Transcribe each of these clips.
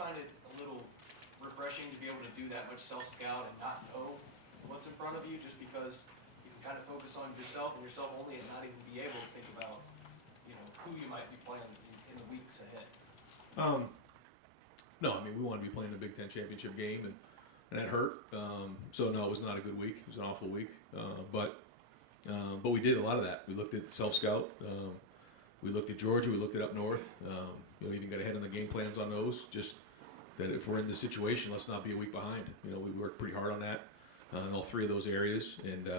find it a little refreshing to be able to do that much self-scout and not know what's in front of you, just because you can kind of focus on yourself and yourself only, and not even be able to think about, who you might be playing in the weeks ahead? No, I mean, we want to be playing the Big Ten championship game, and that hurt. So no, it was not a good week. It was an awful week. But we did a lot of that. We looked at self-scout. We looked at Georgia. We looked at up north. Even got ahead on the game plans on those. Just that if we're in this situation, let's not be a week behind. We worked pretty hard on that in all three of those areas, and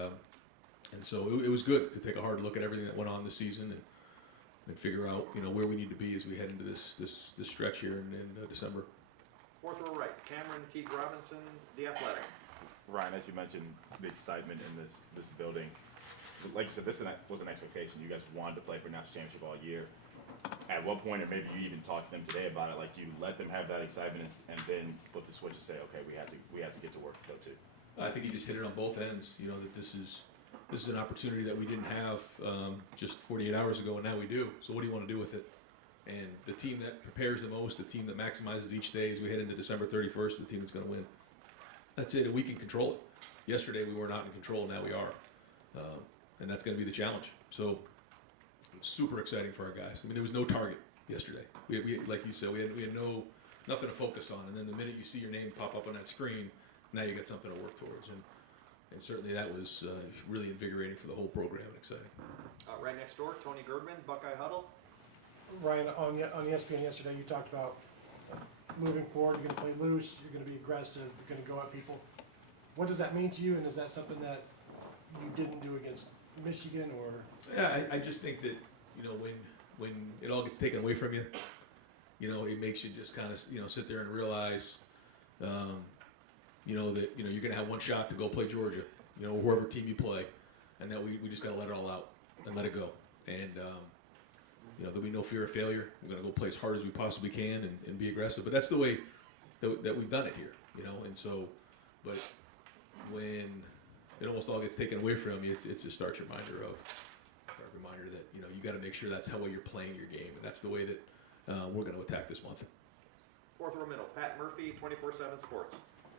so it was good to take a hard look at everything that went on this season and figure out where we need to be as we head into this stretch here in December. Fourth row right, Cameron Teague Robinson, The Athletic. Ryan, as you mentioned, the excitement in this building. Like you said, this was an expectation. You guys wanted to play for national championship all year. At what point, or maybe you even talked to them today about it, like, do you let them have that excitement and then flip the switch and say, okay, we have to get to work to go to? I think you just hit it on both ends. That this is an opportunity that we didn't have just 48 hours ago, and now we do. So what do you want to do with it? And the team that prepares the most, the team that maximizes each day as we head into December 31st, the team that's going to win. That's it, and we can control it. Yesterday we were not in control, now we are. And that's going to be the challenge. So super exciting for our guys. I mean, there was no target yesterday. We like you said, we had nothing to focus on. And then the minute you see your name pop up on that screen, now you got something to work towards. And certainly that was really invigorating for the whole program and exciting. Right next door, Tony Girdman, Buckeye Huddle. Ryan, on ESPN yesterday, you talked about moving forward, you're going to play loose, you're going to be aggressive, you're going to go at people. What does that mean to you, and is that something that you didn't do against Michigan? Or? Yeah, I just think that, when it all gets taken away from you, it makes you just kind of, sit there and realize, that, you're going to have one shot to go play Georgia, whoever team you play, and that we just got to let it all out and let it go. And, there'll be no fear of failure. We're going to go play as hard as we possibly can and be aggressive. But that's the way that we've done it here, and so, but when it almost all gets taken away from you, it's a stark reminder that, you got to make sure that's how you're playing your game. And that's the way that we're going to attack this month. Fourth row middle, Pat Murphy, 24/7 Sports.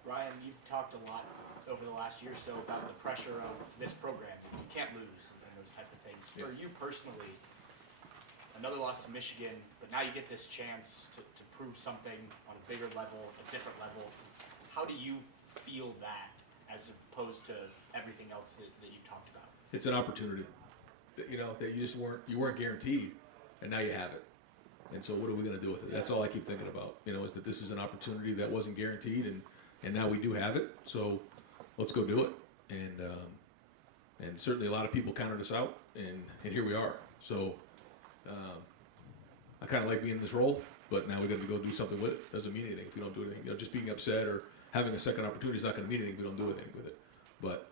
Ryan, you've talked a lot over the last year or so about the pressure of this program. You can't lose and those type of things. Yeah. For you personally, another loss to Michigan, but now you get this chance to prove something on a bigger level, a different level. How do you feel that as opposed to everything else that you talked about? It's an opportunity that, that you weren't guaranteed, and now you have it. And so what are we going to do with it? That's all I keep thinking about, is that this is an opportunity that wasn't guaranteed, and now we do have it. So let's go do it. And certainly a lot of people counted us out, and here we are. So I kind of like being in this role, but now we got to go do something with it. Doesn't mean anything if we don't do anything. Just being upset or having a second opportunity is not going to mean anything if we don't do anything with it. But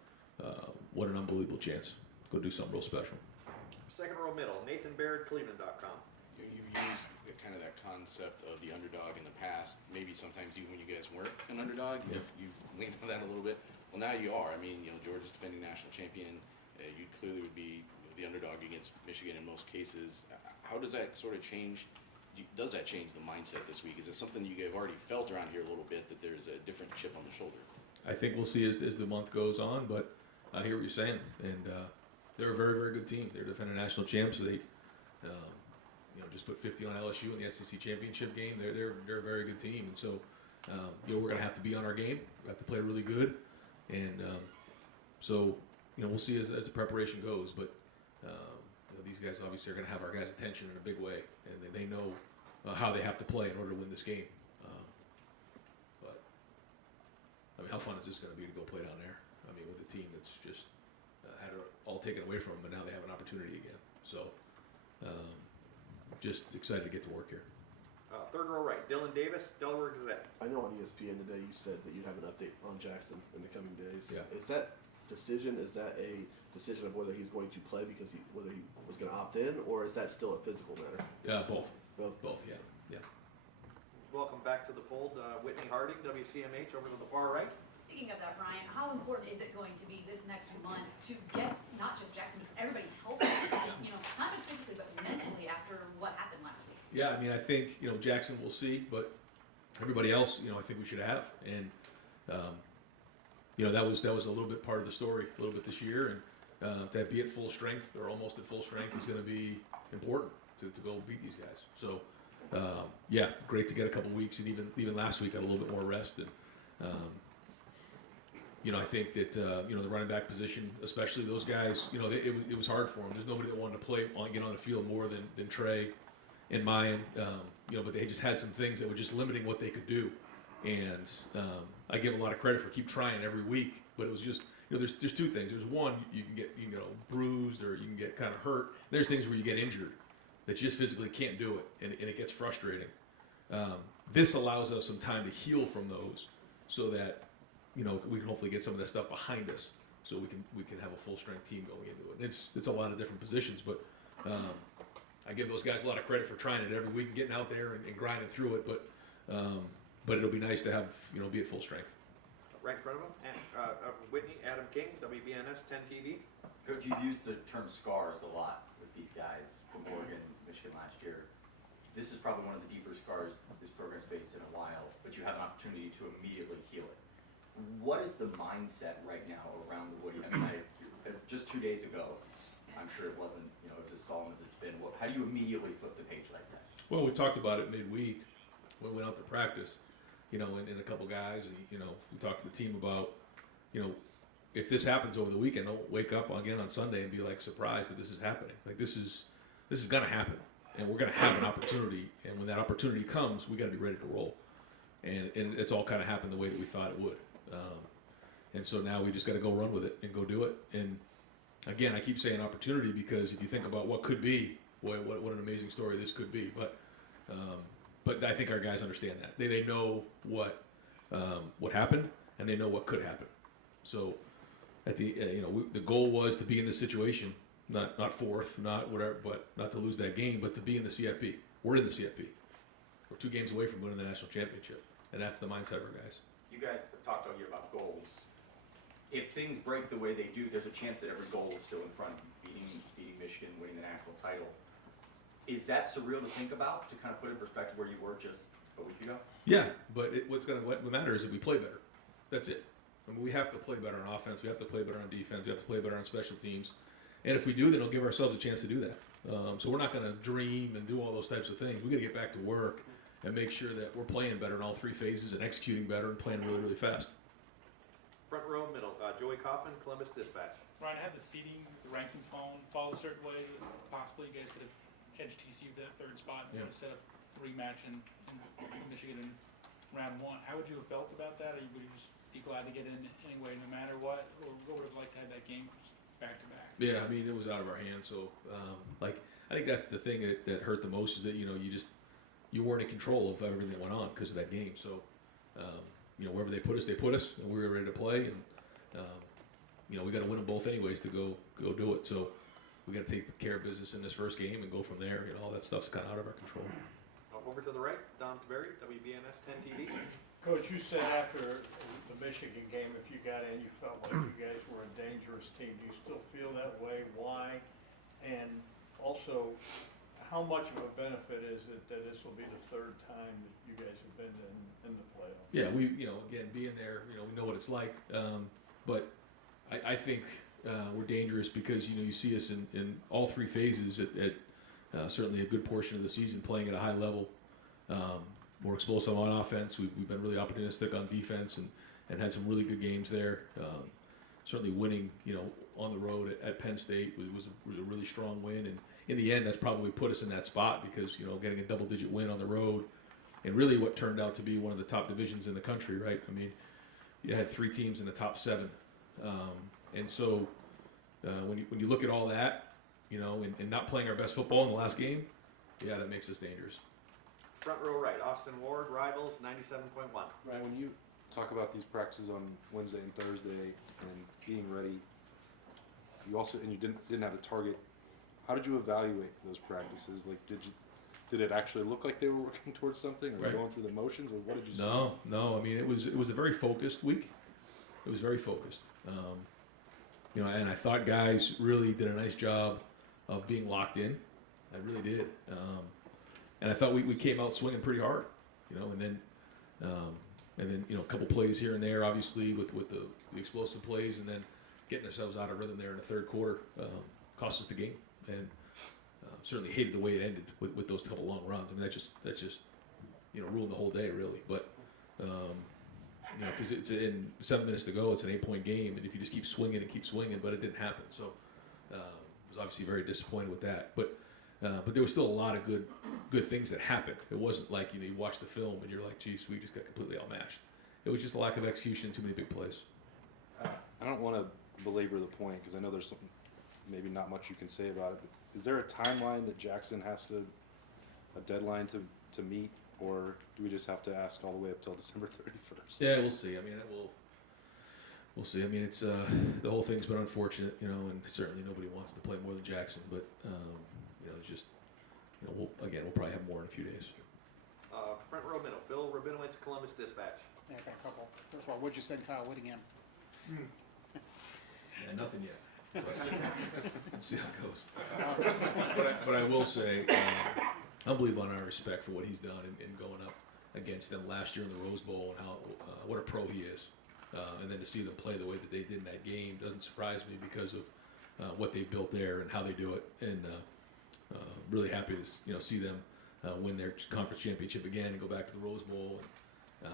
what an unbelievable chance. Go do something real special. Second row middle, Nathan Baird, Cleveland.com. You've used kind of that concept of the underdog in the past. Maybe sometimes even when you guys weren't an underdog, Yeah. you've leaned on that a little bit. Well, now you are. I mean, Georgia's defending national champion. You clearly would be the underdog against Michigan in most cases. How does that sort of change? Does that change the mindset this week? Is it something you have already felt around here a little bit, that there's a different chip on the shoulder? I think we'll see as the month goes on, but I hear what you're saying, and they're a very, very good team. They're defending national champs. So they, just put 50 on LSU in the SEC championship game. They're a very good team, and so we're going to have to be on our game. We have to play really good, and so we'll see as the preparation goes. But these guys obviously are going to have our guys' attention in a big way, and they know how they have to play in order to win this game. But I mean, how fun is this going to be to go play down there? I mean, with a team that's just had it all taken away from them, but now they have an opportunity again. So just excited to get to work here. Third row right, Dylan Davis, Delaware Gazette. I know on ESPN today you said that you'd have an update on Jackson in the coming days. Yeah. Is that a decision of whether he's going to play because whether he was going to opt in, or is that still a physical matter? Both. Both. Yeah. Welcome back to the fold, Whitney Harding, WCMH, over to the far right. Speaking of that, Ryan, how important is it going to be this next month to get not just Jackson, but everybody healthy, not just physically, but mentally after what happened last week? Yeah, I mean, I think, Jackson we'll see, but everybody else, I think we should have. And that was a little bit part of the story, a little bit this year, and to be at full strength or almost at full strength is going to be important to go beat these guys. So great to get a couple weeks, and even last week got a little bit more rest. And I think that the running back position, especially those guys, it was hard for them. There's nobody that wanted to get on the field more than Trey and Mayan, but they just had some things that were just limiting what they could do. And I give a lot of credit for keep trying every week, but it was just, there's two things. There's one, you can get bruised, or you can get kind of hurt. There's things where you get injured that you just physically can't do it, and it gets frustrating. This allows us some time to heal from those, so that we can hopefully get some of that stuff behind us, so we can have a full strength team going into it. And it's a lot of different positions, but I give those guys a lot of credit for trying it every week and getting out there and grinding through it. But it'll be nice to have be at full strength. Right in front of him, and Whitney, Adam King, WBNS 10 TV. Coach, you've used the term scars a lot with these guys from Oregon, Michigan last year. This is probably one of the deeper scars this program's faced in a while, but you have an opportunity to immediately heal it. What is the mindset right now around the Woody? I mean, just 2 days ago, I'm sure it wasn't, it was as solemn as it's been. How do you immediately flip the page like that? Well, we talked about it midweek when we went out to practice, and a couple guys, and, we talked to the team about, if this happens over the weekend, don't wake up again on Sunday and be like surprised that this is happening. Like this is going to happen, and we're going to have an opportunity, and when that opportunity comes, we got to be ready to roll. And it's all kind of happened the way that we thought it would. And so now we just got to go run with it and go do it. And again, I keep saying opportunity because if you think about what could be, what an amazing story this could be. But I think our guys understand that. They know what happened, and they know what could happen. So at the the goal was to be in this situation, not fourth, not whatever, but not to lose that game, but to be in the CFP. We're in the CFP. We're 2 games away from winning the national championship, and that's the mindset of our guys. You guys have talked all year about goals. If things break the way they do, there's a chance that every goal is still in front of you, beating Michigan, winning the national title. Is that surreal to think about, to kind of put in perspective where you were just a week ago? Yeah, but what matters is if we play better. That's it. I mean, we have to play better on offense. We have to play better on defense. We have to play better on special teams. And if we do, then it'll give ourselves a chance to do that. So we're not going to dream and do all those types of things. We got to get back to work and make sure that we're playing better in all 3 phases and executing better and playing really, really fast. Front row, middle, Joey Kaufman, Columbus Dispatch. Ryan, I have the seating, the rankings fall a certain way that possibly you guys could have edged TCU to that 3rd spot and set up a rematch in Michigan in round 1. How would you have felt about that? Or would you just be glad to get in anyway, no matter what? Or what would have liked to have that game back to back? Yeah, I mean, it was out of our hands. So, I think that's the thing that hurt the most is that, you weren't in control of everything that went on because of that game. So, wherever they put us, and we were ready to play. And, we got to win them both anyways to go do it. So, we got to take care of business in this first game and go from there. All that stuff's kind of out of our control. Over to the right, Don Taberry, WBNS 10 TV. Coach, you said after the Michigan game, if you got in, you felt like you guys were a dangerous team. Do you still feel that way? Why? And also, how much of a benefit is it that this will be the 3rd time that you guys have been in the playoffs? Yeah, we, again, being there, we know what it's like. But I think we're dangerous because, you see us in all 3 phases at certainly a good portion of the season playing at a high level. More explosive on offense. We've been really opportunistic on defense and had some really good games there. Certainly winning, on the road at Penn State was a really strong win. And in the end, that's probably put us in that spot because, getting a double-digit win on the road and really what turned out to be one of the top divisions in the country, right? I mean, you had 3 teams in the top 7. And so when you look at all that, and not playing our best football in the last game, yeah, that makes us dangerous. Front row right, Austin Ward, Rivals 97.1. Ryan, when you talk about these practices on Wednesday and Thursday and being ready, you also you didn't have a target. How did you evaluate those practices? Like, did it actually look like they were working towards something, or going through the motions, or what did you see? No. I mean, it was a very focused week. It was very focused. And I thought guys really did a nice job of being locked in. I really did. And I thought we came out swinging pretty hard, and then And then, a couple plays here and there, obviously, with the explosive plays, and then getting ourselves out of rhythm there in the third quarter cost us the game. And certainly hated the way it ended with those couple long runs. I mean, that just ruined the whole day, really. But, because it's in 7 minutes to go, it's an 8-point game, and if you just keep swinging, but it didn't happen. So was obviously very disappointed with that. But there was still a lot of good things that happened. It wasn't like, you watch the film and you're like, geez, we just got completely outmatched. It was just a lack of execution, too many big plays. I don't want to belabor the point because I know there's something, maybe not much you can say about it, but is there a timeline that Jackson has a deadline to meet, or do we just have to ask all the way up till December 31st? Yeah, we'll see. I mean, we'll see. I mean, it's the whole thing's been unfortunate, and certainly nobody wants to play more than Jackson, but just we'll probably have more in a few days. Front row middle, Bill Rabinowitz, Columbus Dispatch. Yeah, I got a couple. First of all, what'd you send Kyle Whittingham? Yeah, nothing yet. We'll see how it goes. But I will say, unbelievable on our respect for what he's done in going up against them last year in the Rose Bowl, and how what a pro he is. And then to see them play the way that they did in that game doesn't surprise me because of what they built there and how they do it. And really happy to see them win their conference championship again and go back to the Rose Bowl. And,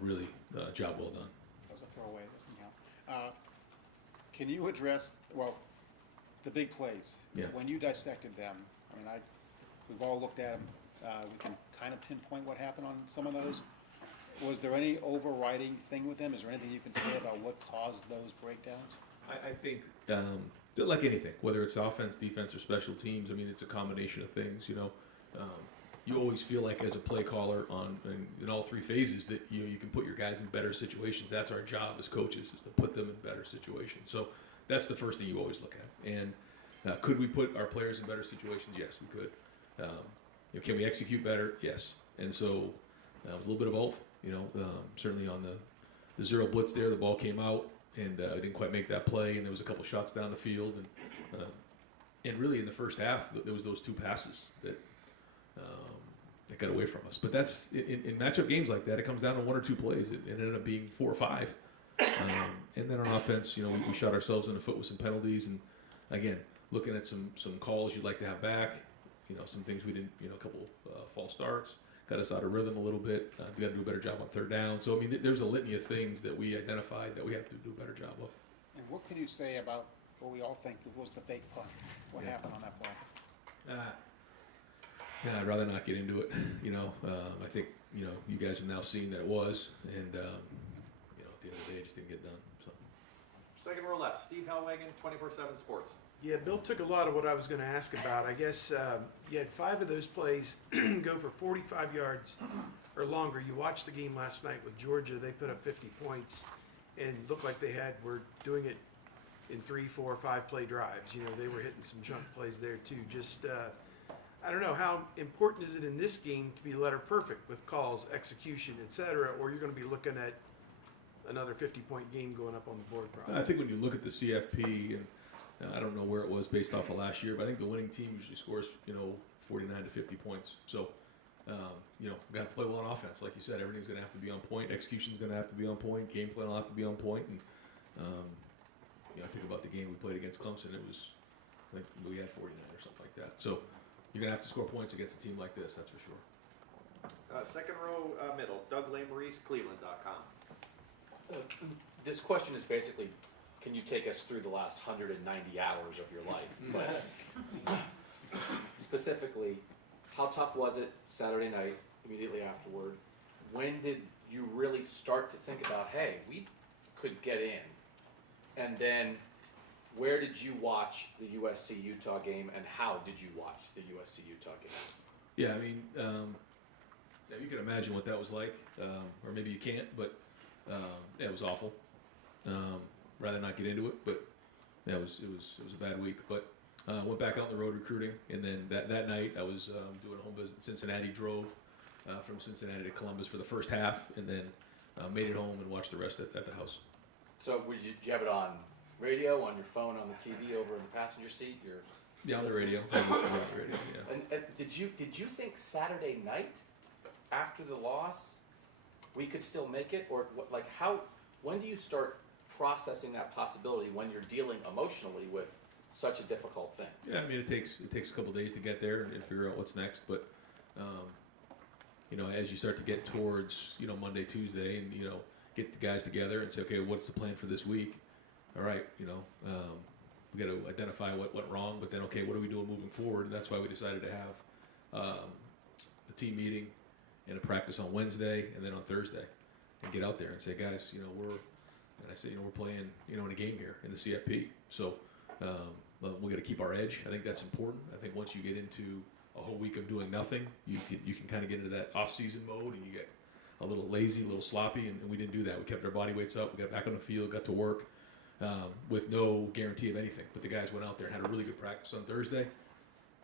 really job well done. That was a throwaway. It doesn't count. Can you address, the big plays? Yeah. When you dissected them, I mean, we've all looked at them. We can kind of pinpoint what happened on some of those. Was there any overriding thing with them? Is there anything you can say about what caused those breakdowns? I think, like anything, whether it's offense, defense, or special teams, I mean, it's a combination of things, you always feel like as a play caller in all three phases that, you can put your guys in better situations. That's our job as coaches, is to put them in better situations. So that's the first thing you always look at. And could we put our players in better situations? Yes, we could. Can we execute better? Yes. And so it was a little bit of both. Certainly on the zero blitz there, the ball came out, and I didn't quite make that play, and there was a couple shots down the field, and really in the first half there was those two passes that got away from us. But that's in matchup games like that, it comes down to one or two plays. It ended up being 4 or 5, and then on offense, we shot ourselves in the foot with some penalties, and again, looking at some calls you'd like to have back, some things we didn't, a couple false starts. Got us out of rhythm a little bit. We got to do a better job on third down. So, I mean, there's a litany of things that we identified that we have to do a better job of. And what can you say about what we all think was the fake punt? What happened on that play? Yeah, I'd rather not get into it. I think, you guys have now seen that it was. And, at the end of the day, it just didn't get done. So. Second row left, Steve Hellwagen, 24/7 Sports. Yeah, Bill took a lot of what I was going to ask about. I guess you had 5 of those plays go for 45 yards or longer. You watched the game last night with Georgia. They put up 50 points and looked like were doing it in 3, 4, 5 play drives. They were hitting some jump plays there too. Just, I don't know, how important is it in this game to be letter perfect with calls, execution, etc., or you're going to be looking at another 50-point game going up on the board probably? I think when you look at the CFP, and I don't know where it was based off of last year, but I think the winning team usually scores, 49 to 50 points. So, we got to play well on offense. Like you said, everything's going to have to be on point. Execution's going to have to be on point. Game plan will have to be on point. And, I think about the game we played against Clemson. It was, I think we had 49 or something like that. So, you're going to have to score points against a team like this, that's for sure. Second row middle, Doug Lesmerises, Cleveland.com. This question is basically, can you take us through the last 190 hours of your life? But specifically, how tough was it Saturday night, immediately afterward? When did you really start to think about, hey, we could get in? And then where did you watch the USC-Utah game, and how did you watch the USC-Utah game? Yeah, I mean, you can imagine what that was like, or maybe you can't, but it was awful. Rather not get into it, but it was a bad week. But went back out on the road recruiting, and then that night I was doing a home visit in Cincinnati. Drove from Cincinnati to Columbus for the first half, and then made it home and watched the rest at the house. So did you have it on radio, on your phone, on the TV, over in the passenger seat? Yeah, on the radio. On the radio, yeah. And did you think Saturday night, after the loss, we could still make it? Or what, like how, when do you start processing that possibility when you're dealing emotionally with such a difficult thing? Yeah, I mean, it takes a couple days to get there and figure out what's next. But you know, as you start to get towards, you know, Monday, Tuesday, and, you know, get the guys together and say, okay, what's the plan for this week? All right, you know, we got to identify what went wrong, but then, okay, what are we doing moving forward? And that's why we decided to have a team meeting and a practice on Wednesday and then on Thursday, and get out there and say, guys, you know, and I say, you know, we're playing, you know, in a game here in the CFP. So we got to keep our edge. I think that's important. I think once you get into a whole week of doing nothing, you can kind of get into that off-season mode, and you get a little lazy, a little sloppy, and we didn't do that. We kept our body weights up. We got back on the field, got to work with no guarantee of anything. But the guys went out there and had a really good practice on Thursday,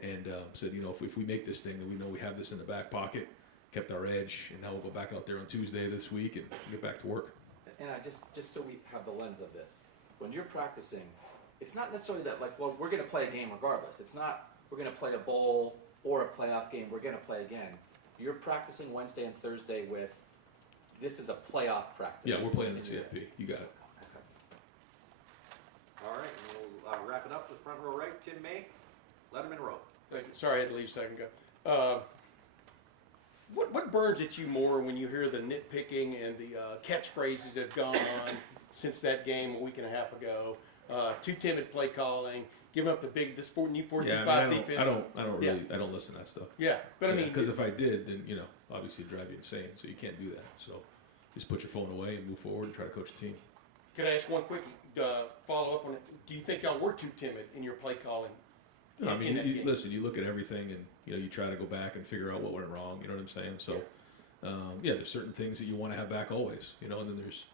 and said, you know, if we make this thing, then we know we have this in the back pocket. Kept our edge, and now we'll go back out there on Tuesday this week and get back to work. And I just so we have the lens of this, when you're practicing, it's not necessarily that like, well, we're going to play a game regardless. It's not we're going to play a bowl or a playoff game. We're going to play again. You're practicing Wednesday and Thursday with, this is a playoff practice. Yeah, we're playing in the CFP. You got it. All right, and we'll wrap it up with front row right, Tim May, Letterman Row. Thank you. Sorry I had to leave a second ago. What burns at you more when you hear the nitpicking and the catchphrases that have gone on since that game a week and a half ago? Too timid play calling, giving up this new 4-2-5 defense. I don't really, I don't listen to that stuff. Yeah, but I mean, because if I did, then, you know, obviously it'd drive you insane. So you can't do that. So just put your phone away and move forward and try to coach the team. Can I ask one quick follow up on it? Do you think y'all were too timid in your play calling? No, I mean, listen, you look at everything and, you know, you try to go back and figure out what went wrong. You know what I'm saying? So, yeah, there's certain things that you want to have back always, you know, and then there's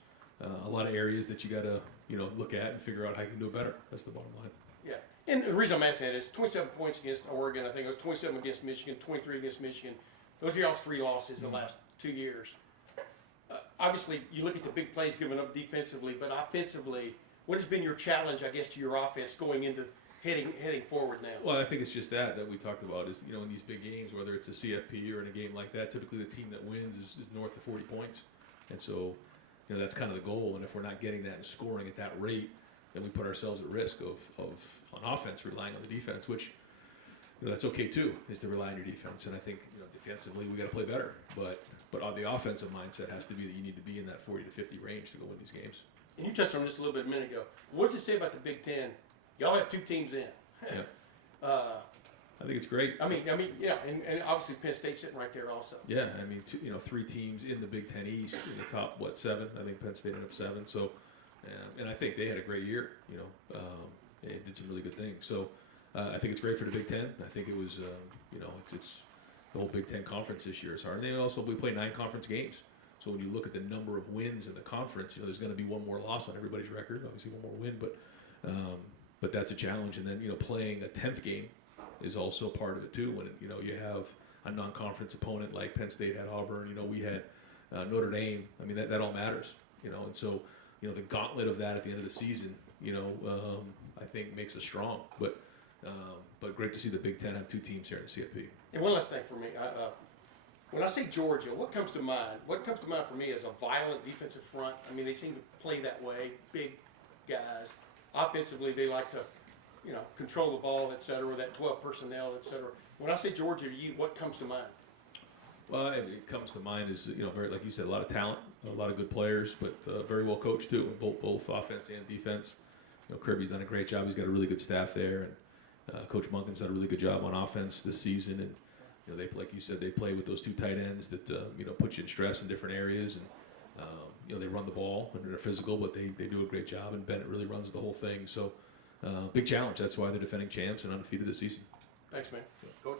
a lot of areas that you got to, you know, look at and figure out how you can do it better. That's the bottom line. Yeah, and the reason I'm asking that is 27 points against Oregon. I think it was 27 against Michigan, 23 against Michigan. Those are y'all's 3 losses in the last 2 years. Obviously, you look at the big plays given up defensively, but offensively, what has been your challenge, I guess, to your offense going into heading forward now? Well, I think it's just that we talked about is, you know, in these big games, whether it's a CFP or in a game like that, typically the team that wins is north of 40 points. And so, you know, that's kind of the goal. And if we're not getting that and scoring at that rate, then we put ourselves at risk of on offense relying on the defense, which, you know, that's okay too, is to rely on your defense. And I think, you know, defensively we got to play better. But on the offensive mindset has to be that you need to be in that 40 to 50 range to go win these games. And you touched on this a little bit a minute ago. What does it say about the Big Ten? Y'all have 2 teams in. Yeah. I think it's great. I mean, yeah, and obviously Penn State's sitting right there also. Yeah, I mean, 3 teams in the Big Ten East in the top 7. I think Penn State ended up 7. So, and I think they had a great year. You know, they did some really good things. So, I think it's great for the Big Ten. I think it was, you know, it's the whole Big Ten conference this year is hard. And we play 9 conference games. So when you look at the number of wins in the conference, you know, there's going to be one more loss on everybody's record. Obviously, one more win, but that's a challenge. And then, you know, playing a 10th game is also part of it too. When you know you have a non-conference opponent like Penn State had Auburn, you know, we had Notre Dame. I mean, that all matters, you know. And so, you know, the gauntlet of that at the end of the season, you know, I think makes us strong. But great to see the Big Ten have 2 teams here in the CFP. And one last thing for me. When I say Georgia, what comes to mind? What comes to mind for me is a violent defensive front. I mean, they seem to play that way. Big guys. Offensively, they like to, you know, control the ball, et cetera, that 12 personnel, et cetera. When I say Georgia, what comes to mind? Well, it comes to mind is, you know, very, like you said, a lot of talent, a lot of good players, but very well coached too, both offense and defense. You know, Kirby's done a great job. He's got a really good staff there, and Coach Munkin's done a really good job on offense this season. And you know, like you said, they play with those 2 tight ends that you know, put you in stress in different areas, and you know, they run the ball and they're physical, but they do a great job. And Bennett really runs the whole thing. So big challenge. That's why they're defending champs and undefeated this season. Thanks, man. Coach.